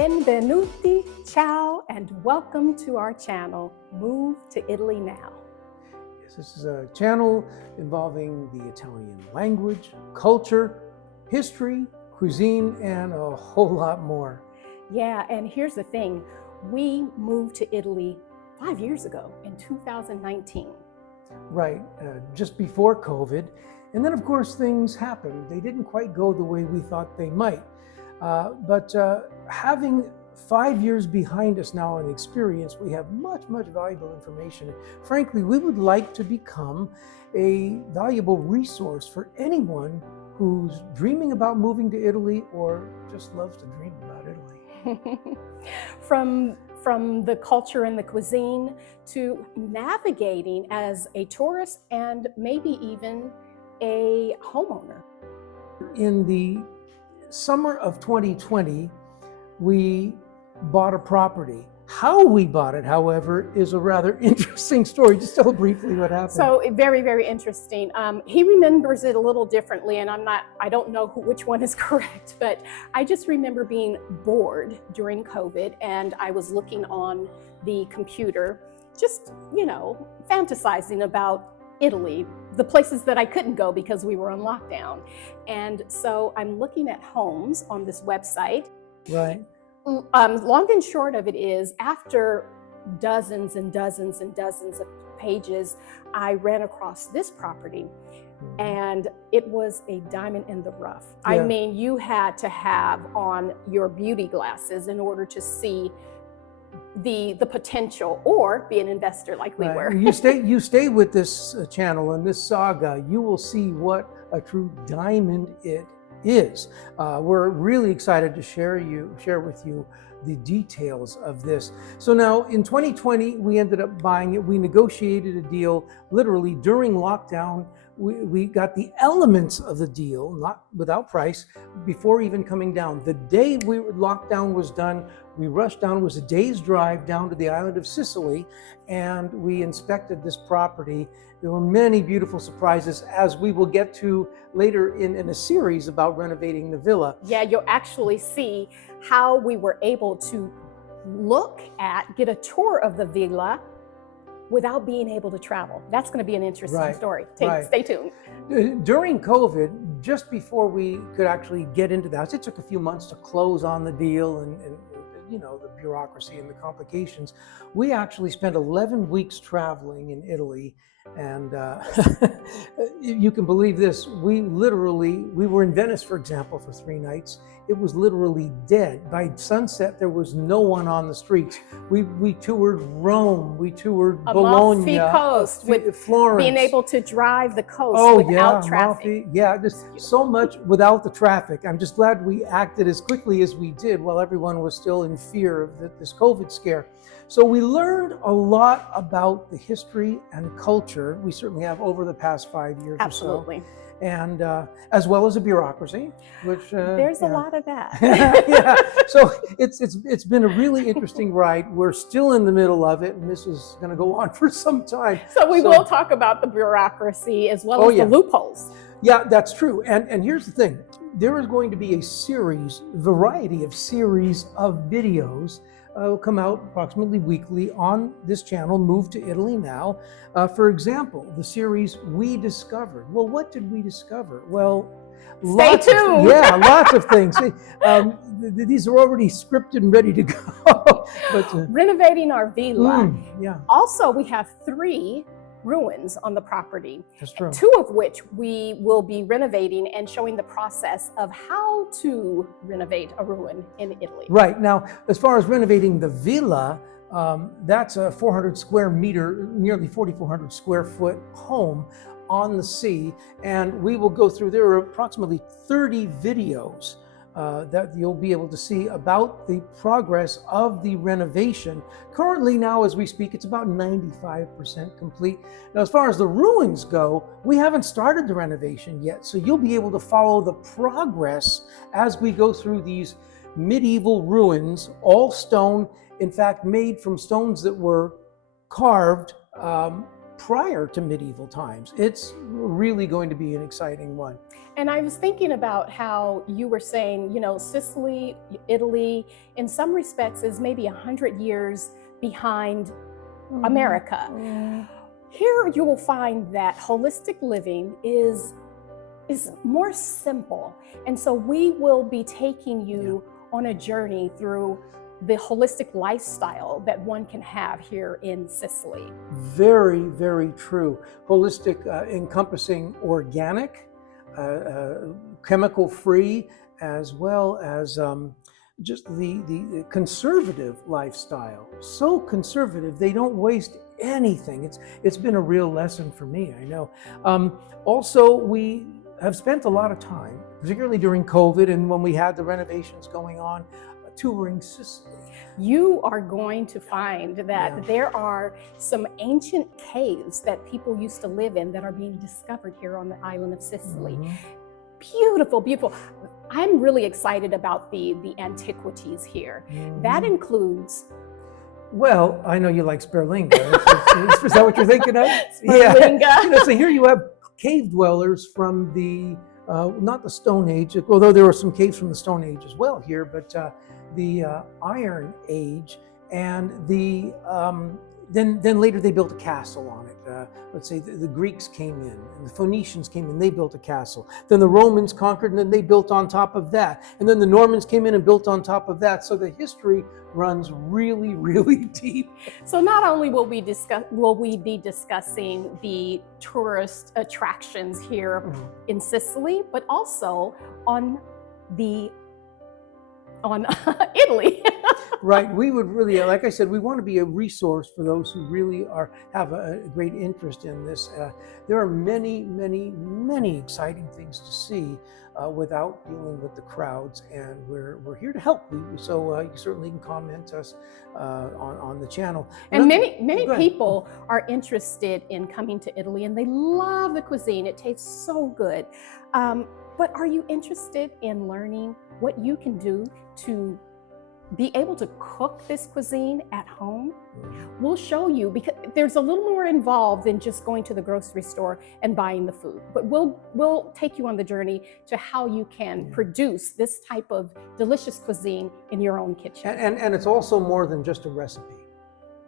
Benvenuti, ciao, and welcome to our channel, Move to Italy Now. Yes, this is a channel involving the Italian language, culture, history, cuisine, and a whole lot more. Yeah, and here's the thing. We moved to Italy 5 years ago in 2019. Right, just before COVID. And then, of course, things happened. They didn't quite go the way we thought they might. But having 5 years behind us now in experience, we have much valuable information. Frankly, we would like to become a valuable resource for anyone who's dreaming about moving to Italy or just loves to dream about Italy. From the culture and the cuisine to navigating as a tourist and maybe even a homeowner. In the summer of 2020, we bought a property. How we bought it, however, is a rather interesting story. Just tell briefly what happened. So very interesting. He remembers it a little differently, and I don't know which one is correct, but I just remember being bored during COVID, and I was looking on the computer, just, fantasizing about Italy, the places that I couldn't go because we were on lockdown. And so I'm looking at homes on this website. Right. Long and short of it is, after dozens and dozens and dozens of pages, I ran across this property, and it was a diamond in the rough. Yeah. I mean, you had to have on your beauty glasses in order to see the potential, or be an investor like we were. You stay with this channel and this saga, you will see what a true diamond it is. We're really excited to share with you the details of this. So now in 2020, we ended up buying it. We negotiated a deal literally during lockdown. We got the elements of the deal, not without price, before even coming down. The day lockdown was done, we rushed down. It was a day's drive down to the island of Sicily, and we inspected this property. There were many beautiful surprises, as we will get to later in a series about renovating the villa. Yeah, you'll actually see how we were able to get a tour of the villa without being able to travel. That's going to be an interesting story. Stay tuned. During COVID, just before we could actually get into that, it took a few months to close on the deal and the bureaucracy and the complications. We actually spent 11 weeks traveling in Italy, and you can believe this, we were in Venice, for example, for 3 nights. It was literally dead. By sunset, there was no one on the streets. We toured Rome, we toured Bologna, Amalfi Coast, with Florence. Being able to drive the coast without traffic. Amalfi, yeah, just so much without the traffic. I'm just glad we acted as quickly as we did while everyone was still in fear of this COVID scare. So we learned a lot about the history and culture. We certainly have over the past 5 years Absolutely. or so. And as well as a bureaucracy, which there's a lot of that. Yeah, so it's been a really interesting ride. We're still in the middle of it, and this is going to go on for some time. So we will talk about the bureaucracy as well as the loopholes. Yeah, that's true. And here's the thing: there is going to be a variety of series of videos. Will come out approximately weekly on this channel, Move to Italy Now. For example, the series We Discovered. Well, what did we discover? Well, stay tuned. Lots of things. These are already scripted and ready to go. Renovating our villa. Yeah. Also, we have 3 ruins on the property. That's true. 2 of which we will be renovating and showing the process of how to renovate a ruin in Italy. Right. Now, as far as renovating the villa, that's a 400 square meter, nearly 4,400 square foot home on the sea. And we will go through, there are approximately 30 videos that you'll be able to see about the progress of the renovation. Currently now, as we speak, it's about 95% complete. Now, as far as the ruins go, we haven't started the renovation yet, so you'll be able to follow the progress as we go through these medieval ruins, all stone, in fact, made from stones that were carved prior to medieval times. It's really going to be an exciting one. And I was thinking about how you were saying, you know, Sicily, Italy, in some respects is maybe 100 years behind America. Here you will find that holistic living is more simple. And so we will be taking you on a journey through the holistic lifestyle that one can have here in Sicily. Very, very true. Holistic, encompassing organic, chemical-free, as well as just the conservative lifestyle. So conservative, they don't waste anything. It's been a real lesson for me, I know. Also, we have spent a lot of time, particularly during COVID and when we had the renovations going on, touring Sicily. You are going to find that there are some ancient caves that people used to live in that are being discovered here on the island of Sicily. Beautiful, beautiful. I'm really excited about the antiquities here. That includes... Well, I know you like Sperlinga. Is that what you're thinking of? Sperlinga. Yeah. You know, so here you have cave dwellers from the, not the Stone Age, although there were some caves from the Stone Age as well here, but the Iron Age, and the then later they built a castle on it. Let's say the Greeks came in, and the Phoenicians came in, they built a castle. Then the Romans conquered, and then they built on top of that. And then the Normans came in and built on top of that. So the history runs really, really deep. So not only will we be discussing the tourist attractions here in Sicily, but also on Italy. Right. We would really, like I said, we want to be a resource for those who really have a great interest in this. There are many, many, many exciting things to see without dealing with the crowds, and we're here to help. So you certainly can comment us on the channel. And many people are interested in coming to Italy, and they love the cuisine. It tastes so good. But are you interested in learning what you can do to be able to cook this cuisine at home? We'll show you, because there's a little more involved than just going to the grocery store and buying the food. But we'll take you on the journey to how you can produce this type of delicious cuisine in your own kitchen. And it's also more than just a recipe.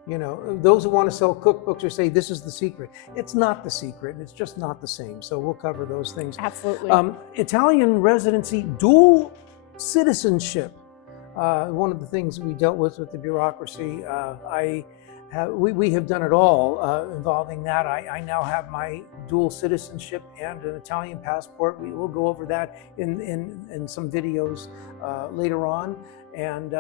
You know, those who want to sell cookbooks or say this is the secret, it's not the secret. It's just not the same. So we'll cover those things. Absolutely. Italian residency, dual citizenship. One of the things we dealt with the bureaucracy, we have done it all involving that. I now have my dual citizenship and an Italian passport. We will go over that in some videos later on. And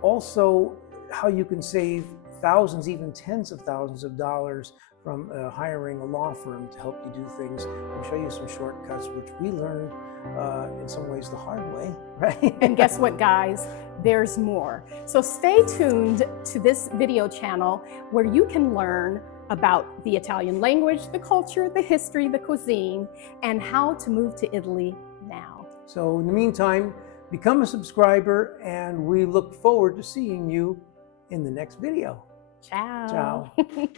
also how you can save thousands, even tens of thousands of dollars from hiring a law firm to help you do things. We'll show you some shortcuts, which we learned in some ways the hard way, right? And guess what, guys? There's more. So stay tuned to this video channel where you can learn about the Italian language, the culture, the history, the cuisine, and how to move to Italy now. So in the meantime, become a subscriber, and we look forward to seeing you in the next video. Ciao. Ciao.